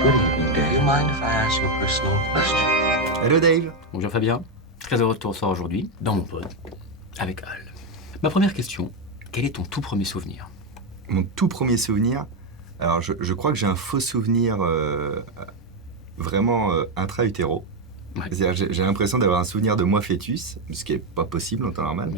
Good evening, Dave. Do you mind if I ask you a personal question? Hello Dave. Bonjour Fabien, très heureux de te recevoir aujourd'hui, dans mon pod, avec Al. Ma première question, quel est ton tout premier souvenir? Mon tout premier souvenir, alors je crois que j'ai un faux souvenir vraiment intra-utéro. Ouais. C'est-à-dire, j'ai l'impression d'avoir un souvenir de moi fœtus, ce qui n'est pas possible en temps normal.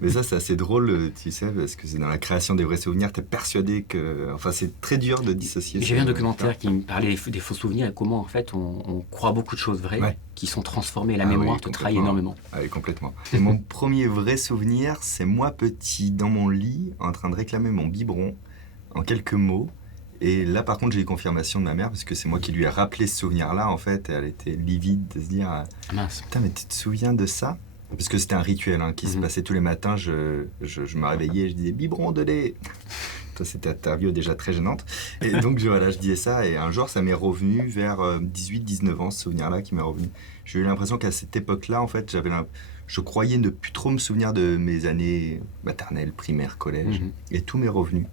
Mais ça, c'est assez drôle, tu sais, parce que c'est dans la création des vrais souvenirs, tu es persuadé que... Enfin, c'est très dur de dissocier. J'ai vu un documentaire qui me parlait des faux souvenirs et comment, en fait, on croit beaucoup de choses vraies Ouais. qui sont transformées. La Ah mémoire oui, te trahit complètement. énormément. Ah oui, complètement. Et mon premier vrai souvenir, c'est moi petit dans mon lit, en train de réclamer mon biberon, en quelques mots. Et là, par contre, j'ai eu confirmation de ma mère, parce que c'est moi qui lui ai rappelé ce souvenir-là, en fait. Et elle était livide de se dire Ah, mince. putain, mais tu te souviens de ça? Parce que c'était un rituel qui se passait tous les matins. Je me réveillais et je disais biberon de lait. Ça, c'était une interview déjà très gênante. Et donc, voilà, je disais ça. Et un jour, ça m'est revenu vers 18-19 ans, ce souvenir-là qui m'est revenu. J'ai eu l'impression qu'à cette époque-là, en fait, je croyais ne plus trop me souvenir de mes années maternelles, primaires, collège. Et tout m'est revenu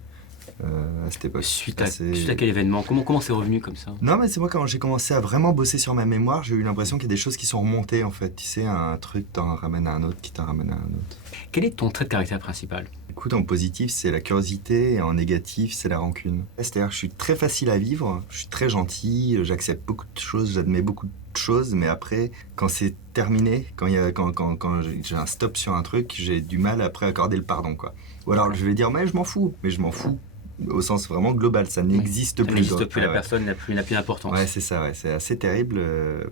à cette époque. Suite à quel événement? Comment c'est revenu comme ça? Non, mais c'est moi, quand j'ai commencé à vraiment bosser sur ma mémoire, j'ai eu l'impression qu'il y a des choses qui sont remontées, en fait. Tu sais, un truc t'en ramène à un autre, qui t'en ramène à un autre. Quel est ton trait de caractère principal? Écoute, en positif, c'est la curiosité, et en négatif, c'est la rancune. C'est-à-dire que je suis très facile à vivre, je suis très gentil, j'accepte beaucoup de choses, j'admets beaucoup de choses, mais après, quand c'est terminé, quand j'ai un stop sur un truc, j'ai du mal après à accorder le pardon, quoi. Ou alors je vais dire, mais je m'en fous au sens vraiment global, ça n'existe plus. Ça n'existe plus, la Ouais. personne n'a plus d'importance. Ouais, c'est ça, ouais. C'est assez terrible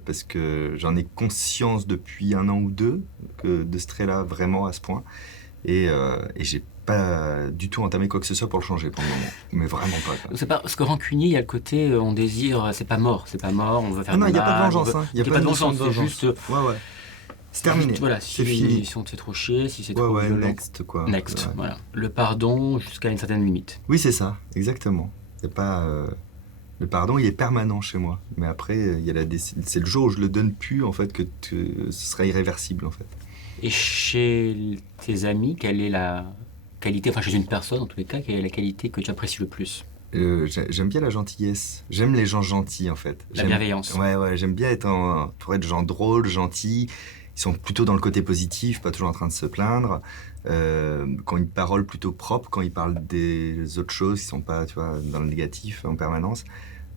parce que j'en ai conscience depuis 1 an ou 2 de ce trait-là, vraiment à ce point. Et j'ai pas du tout entamé quoi que ce soit pour le changer pour le moment. Mais vraiment pas, quoi. C'est pas parce que rancunier, il y a le côté on désire, c'est pas mort, on veut faire Ah non, du il n'y a pas de mal, vengeance. Il n'y a pas de vengeance, c'est vengeance. juste. Ouais. C'est terminé. Voilà, C'est fini. si on te fait trop chier, si c'est Ouais, trop ouais, violent. next, quoi. Next, Ouais. voilà. Le pardon jusqu'à une certaine limite. Oui, c'est ça, exactement. C'est pas... Le pardon, il est permanent chez moi. Mais après, c'est le jour où je le donne plus, en fait, que ce sera irréversible, en fait. Et chez tes amis, quelle est la qualité, enfin chez une personne en tous les cas, quelle est la qualité que tu apprécies le plus? J'aime bien la gentillesse. J'aime les gens gentils, en fait. La bienveillance. Ouais, j'aime bien être entouré de gens drôles, gentils. Ils sont plutôt dans le côté positif, pas toujours en train de se plaindre. Quand une parole plutôt propre, quand ils parlent des autres choses, ils sont pas, tu vois, dans le négatif en permanence.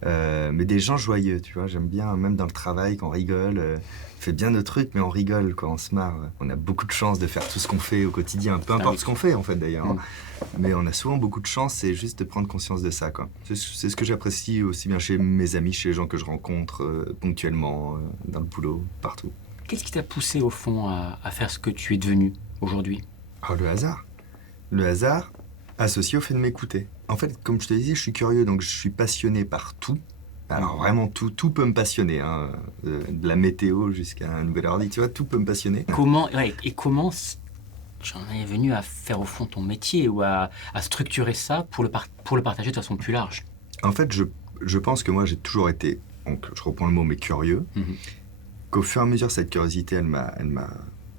Mais des gens joyeux, tu vois. J'aime bien, même dans le travail, quand on rigole. On fait bien nos trucs, mais on rigole, quoi. On se marre. On a beaucoup de chance de faire tout ce qu'on fait au quotidien, peu importe ce qu'on fait, en fait, d'ailleurs. Mais on a souvent beaucoup de chance, c'est juste de prendre conscience de ça, quoi. C'est ce que j'apprécie aussi bien chez mes amis, chez les gens que je rencontre ponctuellement, dans le boulot, partout. Qu'est-ce qui t'a poussé au fond à faire ce que tu es devenu aujourd'hui? Oh, le hasard. Le hasard associé au fait de m'écouter. En fait, comme je te disais, je suis curieux, donc je suis passionné par tout. Alors vraiment, tout peut me passionner. De la météo jusqu'à un nouvel ordi, tu vois, tout peut me passionner. Comment j'en es venu à faire au fond ton métier ou à structurer ça pour le partager de façon plus large? En fait, je pense que moi, j'ai toujours été, donc je reprends le mot, mais curieux. Qu'au fur et à mesure, cette curiosité, elle m'a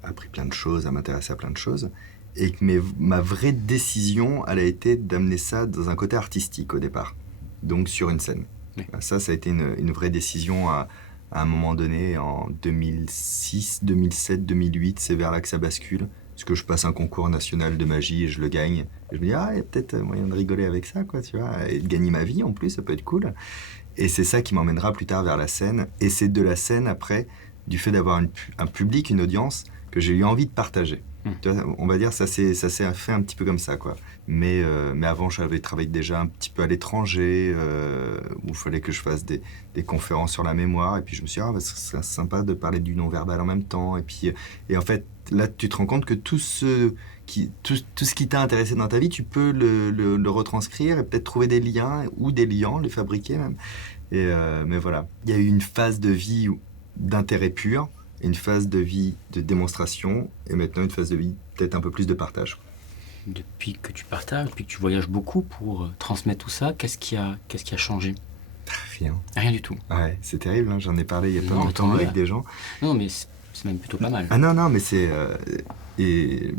appris plein de choses, à m'intéresser à plein de choses. Et que ma vraie décision, elle a été d'amener ça dans un côté artistique au départ. Donc sur une scène. Oui. Ça a été une vraie décision à un moment donné, en 2006, 2007, 2008. C'est vers là que ça bascule. Parce que je passe un concours national de magie et je le gagne. Et je me dis, il y a peut-être moyen de rigoler avec ça, quoi, tu vois. Et de gagner ma vie en plus, ça peut être cool. Et c'est ça qui m'emmènera plus tard vers la scène. Et c'est de la scène, après, du fait d'avoir un public, une audience, que j'ai eu envie de partager. Tu vois, on va dire, ça s'est fait un petit peu comme ça, quoi. Mais avant, j'avais travaillé déjà un petit peu à l'étranger, où il fallait que je fasse des conférences sur la mémoire. Et puis je me suis dit, ce serait sympa de parler du non-verbal en même temps. Et en fait, là, tu te rends compte que tout ce qui t'a intéressé dans ta vie, tu peux le retranscrire et peut-être trouver des liens, ou des liants, les fabriquer même. Mais voilà, il y a eu une phase de vie d'intérêt pur, une phase de vie de démonstration, et maintenant une phase de vie peut-être un peu plus de partage. Depuis que tu partages, depuis que tu voyages beaucoup pour transmettre tout ça, qu'est-ce qui a changé? Rien. Rien du tout. Ouais, c'est terrible, j'en ai parlé il y a pas Non, longtemps attends, avec des gens. Non, mais c'est même plutôt pas mal. Ah non, mais c'est... et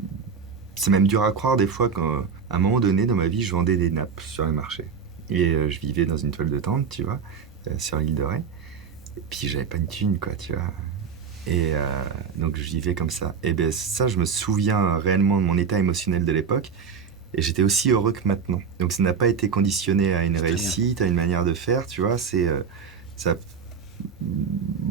c'est même dur à croire des fois qu'à un moment donné dans ma vie, je vendais des nappes sur les marchés. Et je vivais dans une toile de tente, tu vois. sur l'île de Ré. Et puis j'avais pas une thune, quoi, tu vois. Et donc je vivais comme ça. Et ben ça, je me souviens réellement de mon état émotionnel de l'époque. Et j'étais aussi heureux que maintenant. Donc ça n'a pas été conditionné à une C'est très bien. réussite, à une manière de faire, tu vois. Ça,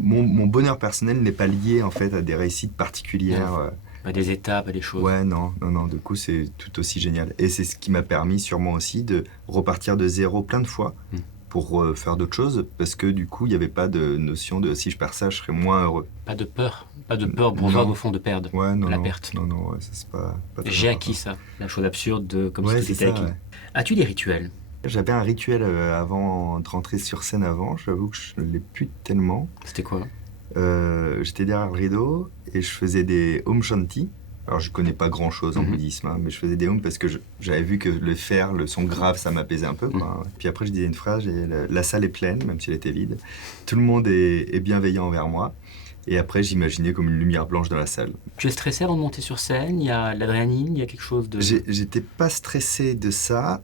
mon bonheur personnel n'est pas lié en fait à des réussites particulières. Pas des étapes, pas des choses. Ouais, non. Du coup, c'est tout aussi génial. Et c'est ce qui m'a permis sûrement aussi de repartir de zéro plein de fois Mm. pour faire d'autres choses, parce que du coup, il n'y avait pas de notion de si je perds ça, je serais moins heureux. Pas de peur bourgeoise Non. au fond de perdre. Ouais, non, La non. perte. Non, ouais, ça, c'est pas très J'ai important. acquis ça, la chose absurde comme Ouais, si tout c'est était ça, acquis. ouais. As-tu des rituels? J'avais un rituel avant de rentrer sur scène avant, j'avoue que je ne l'ai plus tellement. C'était quoi? J'étais derrière le rideau et je faisais des Om Shanti. Alors je connais pas grand chose en Mhm. bouddhisme, hein, mais je faisais des Om parce que j'avais vu que le faire, le son grave, ça m'apaisait un peu, quoi. Puis après je disais une phrase, la salle est pleine, même si elle était vide. Tout le monde est bienveillant envers moi. Et après j'imaginais comme une lumière blanche dans la salle. Tu es stressé avant de monter sur scène? Il y a de l'adrénaline, il y a quelque chose de... J'étais pas stressé de ça.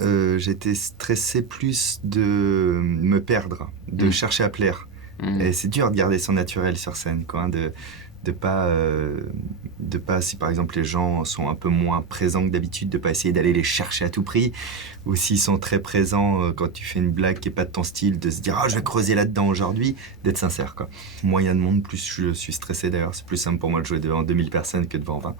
J'étais stressé plus de me perdre, de Mm. chercher à plaire. Mm. Et c'est dur de garder son naturel sur scène, quoi, hein, de pas, si par exemple les gens sont un peu moins présents que d'habitude, de pas essayer d'aller les chercher à tout prix, ou s'ils sont très présents quand tu fais une blague qui est pas de ton style, de se dire ah je vais creuser là-dedans aujourd'hui, d'être sincère, quoi. Moins il y a de monde, plus je suis stressé d'ailleurs. C'est plus simple pour moi de jouer devant 2000 personnes que devant 20.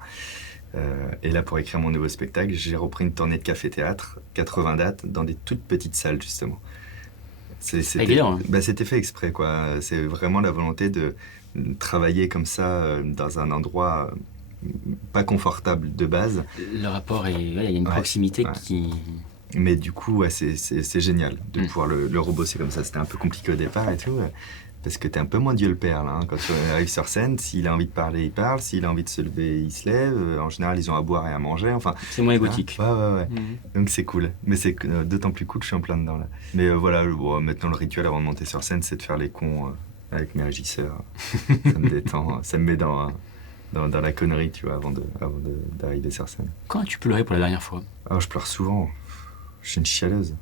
Et là, pour écrire mon nouveau spectacle, j'ai repris une tournée de café-théâtre, 80 dates, dans des toutes petites salles, justement. C'était évident, hein. c'était fait exprès, quoi. C'est vraiment la volonté de travailler comme ça, dans un endroit pas confortable de base. Le rapport est... Il y a une Ouais, proximité ouais. qui... Mais du coup, ouais, c'est génial de Mm. pouvoir le rebosser comme ça. C'était un peu compliqué au départ et tout, parce que t'es un peu moins Dieu le Père, là, hein. Quand tu arrives sur scène, s'il a envie de parler, il parle. S'il a envie de se lever, il se lève. En général, ils ont à boire et à manger. Enfin, C'est moins égotique. ouais. Mhm. Donc c'est cool. Mais c'est d'autant plus cool que je suis en plein dedans, là. Mais voilà, bon, maintenant, le rituel avant de monter sur scène, c'est de faire les cons avec mes régisseurs. Ça me détend. Ça me met dans la connerie, tu vois, avant d'arriver sur scène. Quand as-tu pleuré pour la dernière fois? Alors, je pleure souvent. Je suis une chialeuse.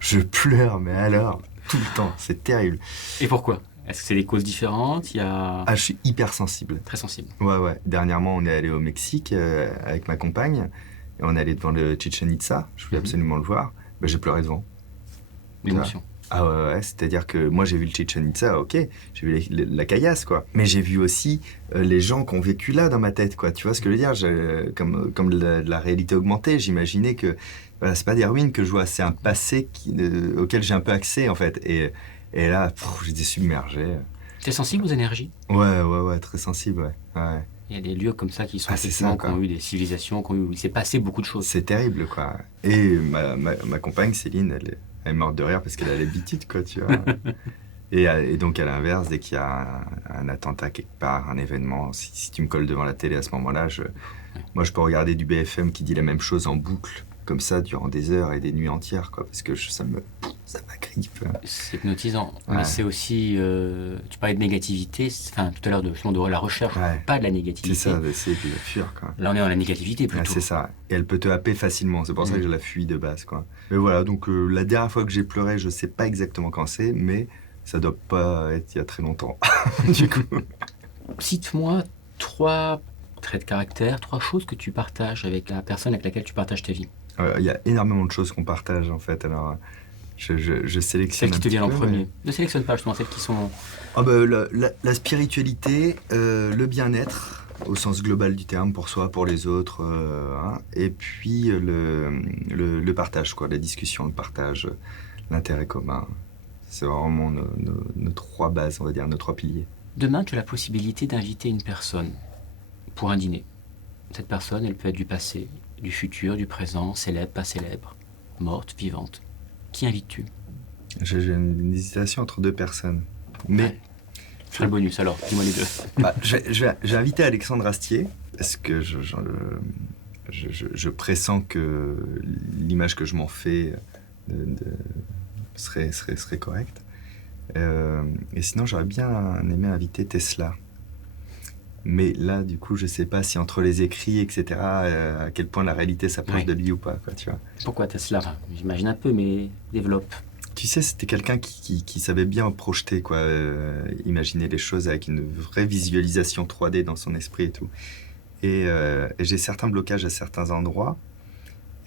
Je pleure, mais alors, tout le temps. C'est terrible. Et pourquoi? Est-ce que c'est des causes différentes? Il y a... Ah, je suis hyper sensible. Très sensible. Ouais. Dernièrement, on est allé au Mexique avec ma compagne. Et on est allé devant le Chichen Itza. Je voulais Mhm. absolument le voir. Ben, j'ai pleuré devant. L'émotion. Ah ouais, c'est-à-dire que moi j'ai vu le Chichen Itza, ok, j'ai vu la caillasse, quoi. Mais j'ai vu aussi les gens qui ont vécu là dans ma tête, quoi. Tu vois ce que je veux dire? Comme la réalité augmentée, j'imaginais que voilà, c'est pas des ruines que je vois, c'est un passé auquel j'ai un peu accès, en fait. Et là, j'étais submergé. T'es sensible aux énergies? Ouais, très sensible, ouais. Il y a des lieux comme ça qui sont Ah, c'est effectivement, ça, qui quoi. ont eu des civilisations, où il s'est passé beaucoup de choses. C'est terrible, quoi. Et ma compagne, Céline, elle est morte de rire parce qu'elle a l'habitude, quoi, tu vois. Et donc, à l'inverse, dès qu'il y a un attentat quelque part, un événement, si tu me colles devant la télé à ce moment-là, moi, je peux regarder du BFM qui dit la même chose en boucle, comme ça, durant des heures et des nuits entières, quoi, parce que ça m'agrippe. C'est hypnotisant. Ouais. Mais c'est aussi... tu parlais de négativité, enfin tout à l'heure de la recherche, Ouais. pas de la C'est négativité. ça, d'essayer de la fuir, quoi. Là on est dans la négativité Ouais, plutôt. c'est ça. Et elle peut te happer facilement. C'est pour ça que je la fuis de base, quoi. Mais voilà, donc la dernière fois que j'ai pleuré, je sais pas exactement quand c'est, mais ça doit pas être il y a très longtemps. Du coup. Cite-moi 3 traits de caractère, 3 choses que tu partages avec la personne avec laquelle tu partages ta vie. Il y a énormément de choses qu'on partage, en fait. Alors, je sélectionne Celles qui un te petit viennent en peu, premier. mais- Ne sélectionne pas justement celles qui sont... Ah bah, la spiritualité, le bien-être, au sens global du terme, pour soi, pour les autres, hein, et puis le partage, quoi, la discussion, le partage, l'intérêt commun. C'est vraiment nos 3 bases, on va dire, nos 3 piliers. Demain, tu as la possibilité d'inviter une personne pour un dîner. Cette personne, elle peut être du passé, du futur, du présent, célèbre, pas célèbre, morte, vivante. Qui invites-tu? J'ai une hésitation entre 2 personnes. Mais Ouais. Fais le bonus alors, dis-moi les deux. je vais inviter Alexandre Astier, parce que je pressens que l'image que je m'en fais serait correcte. Et sinon, j'aurais bien aimé inviter Tesla. Mais là, du coup, je sais pas si entre les écrits, etc., à quel point la réalité s'approche Ouais. de lui ou pas, quoi, tu vois. Pourquoi Tesla? J'imagine un peu, mais développe. tu sais, c'était quelqu'un qui savait bien projeter, quoi, imaginer les choses avec une vraie visualisation 3D dans son esprit et tout. Et j'ai certains blocages à certains endroits.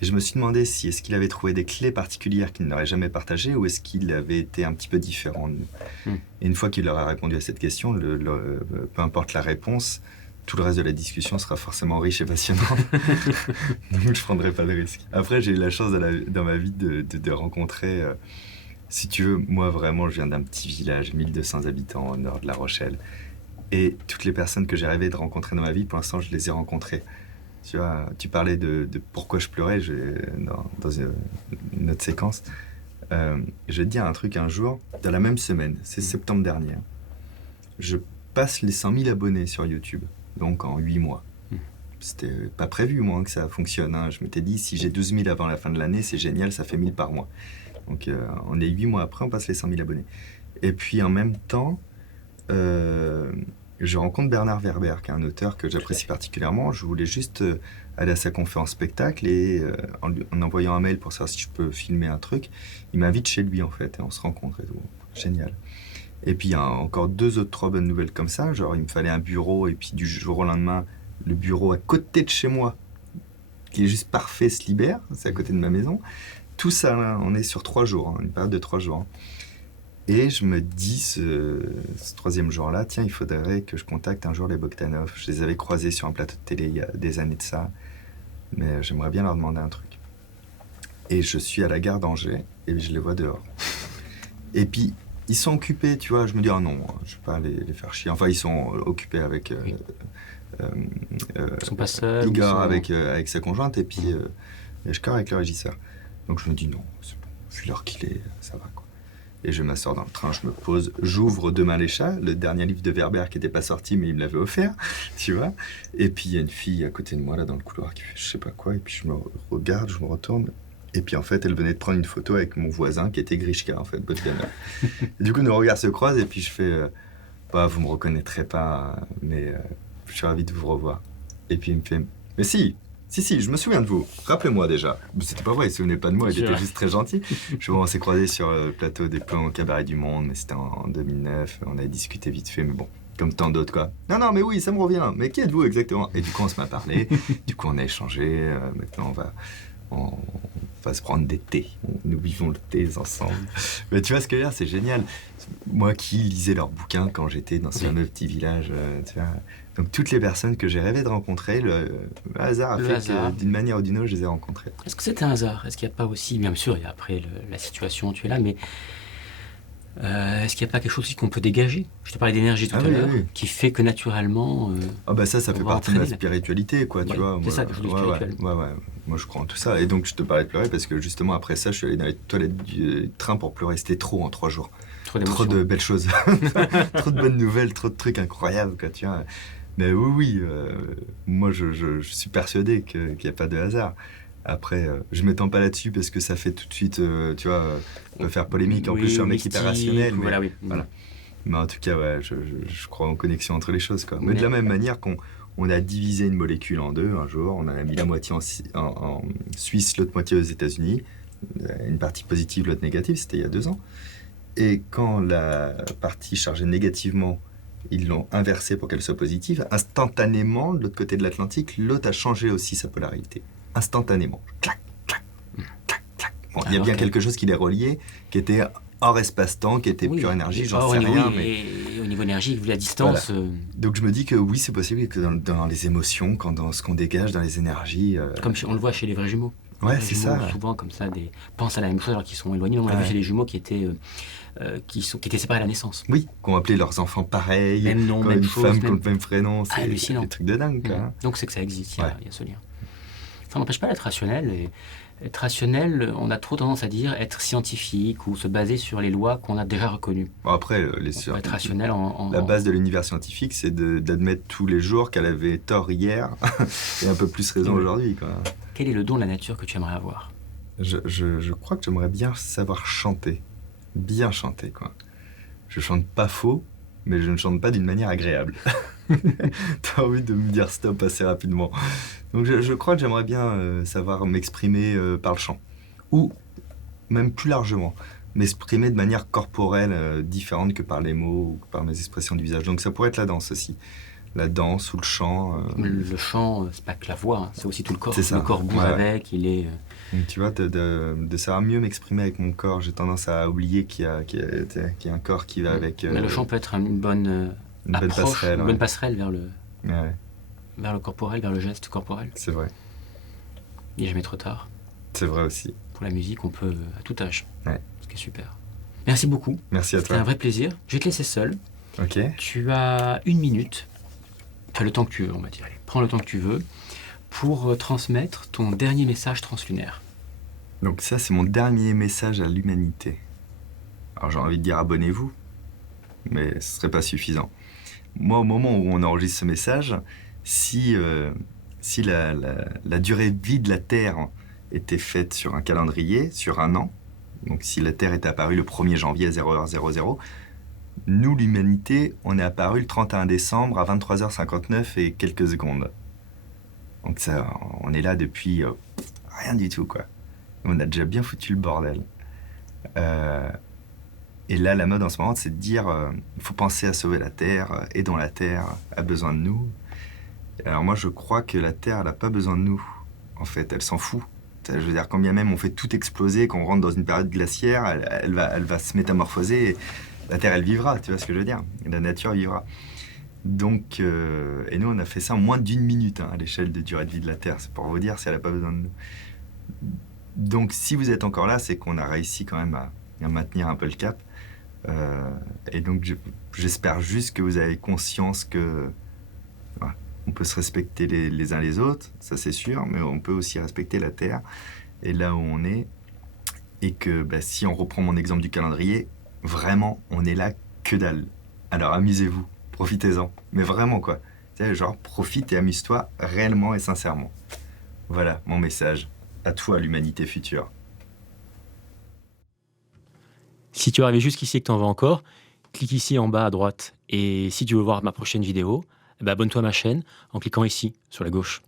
Et je me suis demandé si est-ce qu'il avait trouvé des clés particulières qu'il n'aurait jamais partagées ou est-ce qu'il avait été un petit peu différent de nous. Et une fois qu'il leur a répondu à cette question, peu importe la réponse, tout le reste de la discussion sera forcément riche et passionnant. Donc je ne prendrai pas de risque. Après, j'ai eu la chance dans ma vie de rencontrer, si tu veux, moi vraiment, je viens d'un petit village, 1200 habitants au nord de La Rochelle. Et toutes les personnes que j'ai rêvé de rencontrer dans ma vie, pour l'instant, je les ai rencontrées. Tu vois, tu parlais de pourquoi je pleurais dans une autre séquence. Je vais te dire un truc un jour, dans la même semaine, c'est septembre dernier, je passe les 100 000 abonnés sur YouTube, donc en 8 mois. C'était pas prévu, moi, que ça fonctionne. Hein. Je m'étais dit, si j'ai 12 000 avant la fin de l'année, c'est génial, ça fait 1000 par mois. Donc on est 8 mois après, on passe les 100 000 abonnés. Et puis en même temps, je rencontre Bernard Werber, qui est un auteur que j'apprécie particulièrement. Je voulais juste aller à sa conférence spectacle et en envoyant un mail pour savoir si je peux filmer un truc, il m'invite chez lui en fait et on se rencontre et tout. Génial. Et puis il y a encore 3 bonnes nouvelles comme ça. Genre il me fallait un bureau et puis du jour au lendemain, le bureau à côté de chez moi, qui est juste parfait, se libère. C'est à côté de ma maison. Tout ça, là, on est sur 3 jours, hein, une période de 3 jours. Hein. Et je me dis, ce 3e jour-là, tiens, il faudrait que je contacte un jour les Bogdanov. Je les avais croisés sur un plateau de télé il y a des années de ça, mais j'aimerais bien leur demander un truc. Et je suis à la gare d'Angers, et je les vois dehors. Et puis, ils sont occupés, tu vois, je me dis, ah non, je vais pas les faire chier. Enfin, ils sont occupés avec Ils sont pas seuls. Igor, avec sa conjointe, et puis je corps avec le régisseur. Donc je me dis, non, c'est bon, vu l'heure qu'il est, ça va, quoi. Et je m'assois dans le train, je me pose, j'ouvre Demain les chats, le dernier livre de Werber qui n'était pas sorti, mais il me l'avait offert, tu vois. Et puis il y a une fille à côté de moi, là, dans le couloir, qui fait je sais pas quoi, et puis je me regarde, je me retourne, et puis en fait, elle venait de prendre une photo avec mon voisin, qui était Grishka, en fait, Bogdanov. Et du coup, nos regards se croisent, et puis je fais, bah, vous me reconnaîtrez pas, mais je suis ravi de vous revoir. Et puis il me fait, mais si, je me souviens de vous. Rappelez-moi déjà. Mais c'était pas vrai, il se souvenait pas de moi, il était juste très gentil. On s'est croisés sur le plateau des plans au Cabaret du Monde, mais c'était en 2009. On avait discuté vite fait, mais bon, comme tant d'autres, quoi. Non, mais oui, ça me revient. Mais qui êtes-vous exactement? Et du coup, on se met à parler. Du coup, on a échangé. Maintenant, on va se prendre des thés. Nous buvons le thé ensemble. Mais tu vois ce que je veux dire, c'est génial. Moi qui lisais leurs bouquins quand j'étais dans ce fameux petit village, tu vois. Donc toutes les personnes que j'ai rêvé de rencontrer, le hasard a fait que d'une manière ou d'une autre, je les ai rencontrées. Est-ce que c'était un hasard? Est-ce qu'il n'y a pas aussi, bien sûr, il y a après la situation où tu es là, mais est-ce qu'il n'y a pas quelque chose aussi qu'on peut dégager? Je te parlais d'énergie tout à l'heure, qui fait que naturellement... ah bah ça fait partie de la spiritualité, quoi, tu vois. C'est ça, quelque chose de spirituel. Ouais. Moi, je crois en tout ça. Et donc, je te parlais de pleurer parce que justement, après ça, je suis allé dans les toilettes du train pour pleurer. C'était trop en 3 jours. Trop de belles choses. Trop de bonnes nouvelles, trop de trucs incroyables, quoi, tu vois. Mais oui, moi je suis persuadé qu'il n'y a pas de hasard. Après, je ne m'étends pas là-dessus parce que ça fait tout de suite, tu vois, on peut faire polémique. En plus, je suis un mec hyper rationnel. Mais, voilà. Mais en tout cas, ouais, je crois en connexion entre les choses, quoi. Mais de la même manière qu'on a divisé une molécule en 2 un jour, on en a mis la moitié en Suisse, l'autre moitié aux États-Unis, une partie positive, l'autre négative, c'était il y a 2 ans. Et quand la partie chargée négativement, ils l'ont inversée pour qu'elle soit positive, instantanément, de l'autre côté de l'Atlantique, l'autre a changé aussi sa polarité. Instantanément. Clac, clac, clac, clac. Bon, il y a bien quelque chose qui les reliait, qui était hors espace-temps, qui était pure énergie, j'en sais rien. Mais au niveau énergie, vu la distance... Voilà. Donc je me dis que oui, c'est possible que dans les émotions, dans ce qu'on dégage, dans les énergies... Comme on le voit chez les vrais jumeaux. Ouais, c'est ça. Souvent comme ça, pensent à la même chose alors qu'ils sont éloignés. On a vu chez les jumeaux qui étaient séparés à la naissance. Oui, qu'on appelait leurs enfants pareils. Même nom, même chose. Femme contre même prénom. C'est hallucinant. Des trucs de dingue, quoi. Donc c'est que ça existe, il y a ce lien. Ça n'empêche pas d'être rationnel. Et être rationnel, on a trop tendance à dire être scientifique ou se baser sur les lois qu'on a déjà reconnues. Bon, après, être rationnel la base de l'univers scientifique, c'est d'admettre tous les jours qu'elle avait tort hier et un peu plus raison aujourd'hui, quoi. Quel est le don de la nature que tu aimerais avoir? Je crois que j'aimerais bien savoir chanter. Bien chanter, quoi. Je chante pas faux, mais je ne chante pas d'une manière agréable. T'as envie de me dire stop assez rapidement. Donc je crois que j'aimerais bien savoir m'exprimer par le chant. Ou, même plus largement, m'exprimer de manière corporelle, différente que par les mots ou que par mes expressions du visage. Donc ça pourrait être la danse aussi. La danse ou le chant. Le chant, c'est pas que la voix, hein, c'est aussi tout le corps. C'est ça. Le corps bouge Ouais. avec, il est... Donc, tu vois, de savoir mieux m'exprimer avec mon corps. J'ai tendance à oublier qu'il y a un corps qui va avec Mais le chant peut être une bonne une bonne approche, passerelle. une Ouais. bonne passerelle vers Ouais, le corporel, vers le geste corporel. c'est vrai. Il n'est jamais trop tard. C'est vrai aussi. Pour la musique, on peut à tout âge. Ouais. Ce qui est super. Merci beaucoup. Merci à C'était un toi. vrai plaisir. Je vais te laisser seul. Ok. Tu as 1 minute. Enfin, le temps que tu veux, on va dire. Allez, prends le temps que tu veux pour transmettre ton dernier message translunaire. Donc ça, c'est mon dernier message à l'humanité. Alors j'ai envie de dire abonnez-vous, mais ce serait pas suffisant. Moi, au moment où on enregistre ce message, si la durée de vie de la Terre était faite sur un calendrier, sur un an, donc si la Terre est apparue le 1er janvier à 0h00, nous, l'humanité, on est apparu le 31 décembre à 23h59 et quelques secondes. Donc ça, on est là depuis rien du tout, quoi. On a déjà bien foutu le bordel. Et là, la mode en ce moment, c'est de dire il faut penser à sauver la Terre, aidons la Terre, a besoin de nous. Alors moi, je crois que la Terre, elle n'a pas besoin de nous. En fait, elle s'en fout. Je veux dire, quand bien même on fait tout exploser, qu'on rentre dans une période glaciaire, elle va se métamorphoser. Et la Terre, elle vivra, tu vois ce que je veux dire? La nature vivra. Donc, et nous, on a fait ça en moins d'1 minute, hein, à l'échelle de durée de vie de la Terre. C'est pour vous dire si elle n'a pas besoin de nous. Donc, si vous êtes encore là, c'est qu'on a réussi quand même à maintenir un peu le cap. Et donc, j'espère juste que vous avez conscience que voilà, on peut se respecter les uns les autres, ça c'est sûr, mais on peut aussi respecter la Terre et là où on est. Et que si on reprend mon exemple du calendrier, vraiment, on est là que dalle. Alors amusez-vous, profitez-en. Mais vraiment quoi. Tu sais, genre, profite et amuse-toi réellement et sincèrement. Voilà mon message. À toi, l'humanité future. Si tu es arrivé jusqu'ici et que tu en veux encore, clique ici en bas à droite. Et si tu veux voir ma prochaine vidéo, abonne-toi à ma chaîne en cliquant ici, sur la gauche.